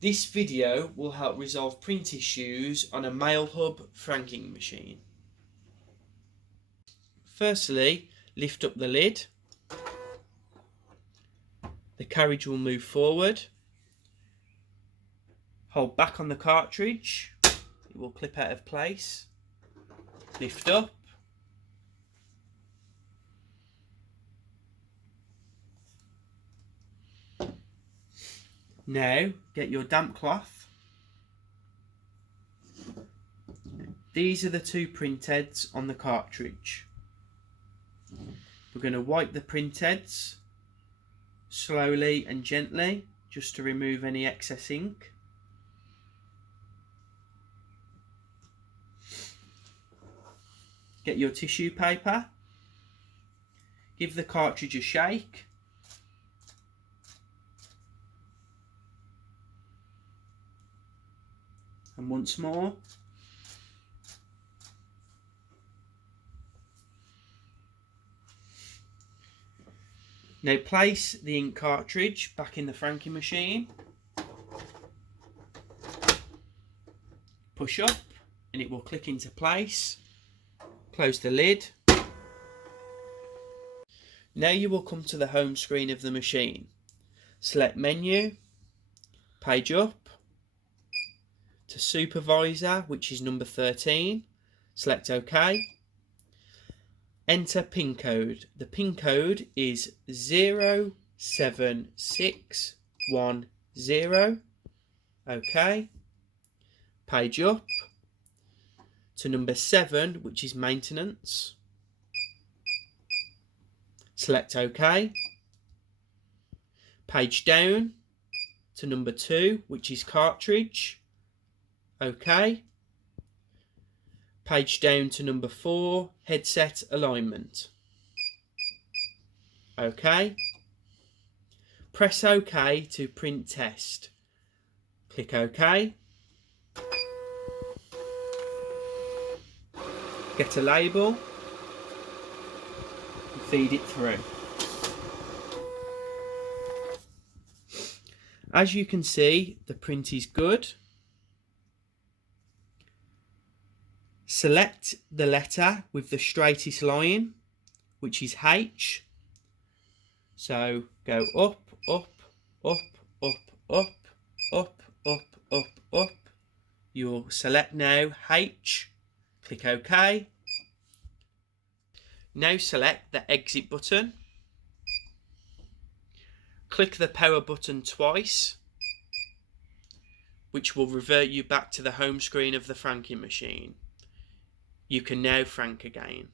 This video will help resolve print issues on a Mailhub Franking machine. Firstly, lift up the lid. The carriage will move forward. Hold back on the cartridge. It will clip out of place. Lift up. Now get your damp cloth. These are the two print heads on the cartridge. We're going to wipe the print heads slowly and gently just to remove any excess ink. Get your tissue paper. Give the cartridge a shake. And once more. Now place the ink cartridge back in the franking machine. Push up and it will click into place. Close the lid. Now you will come to the home screen of the machine. Select Menu, Page Up, to Supervisor, which is number 13. Select OK. Enter PIN code. The PIN code is 07610. OK. Page up to number 7, which is maintenance. Select OK. Page down to number 2, which is cartridge. OK. Page down to number 4, headset alignment. OK. Press OK to print test. Click OK. Get a label and feed it through. As you can see, the print is good. Select the letter with the straightest line, which is H. So go up, up, up, up, up, up, up, up, up. You'll select now H. Click OK. Now select the exit button. Click the power button twice, which will revert you back to the home screen of the franking machine. You can now frank again.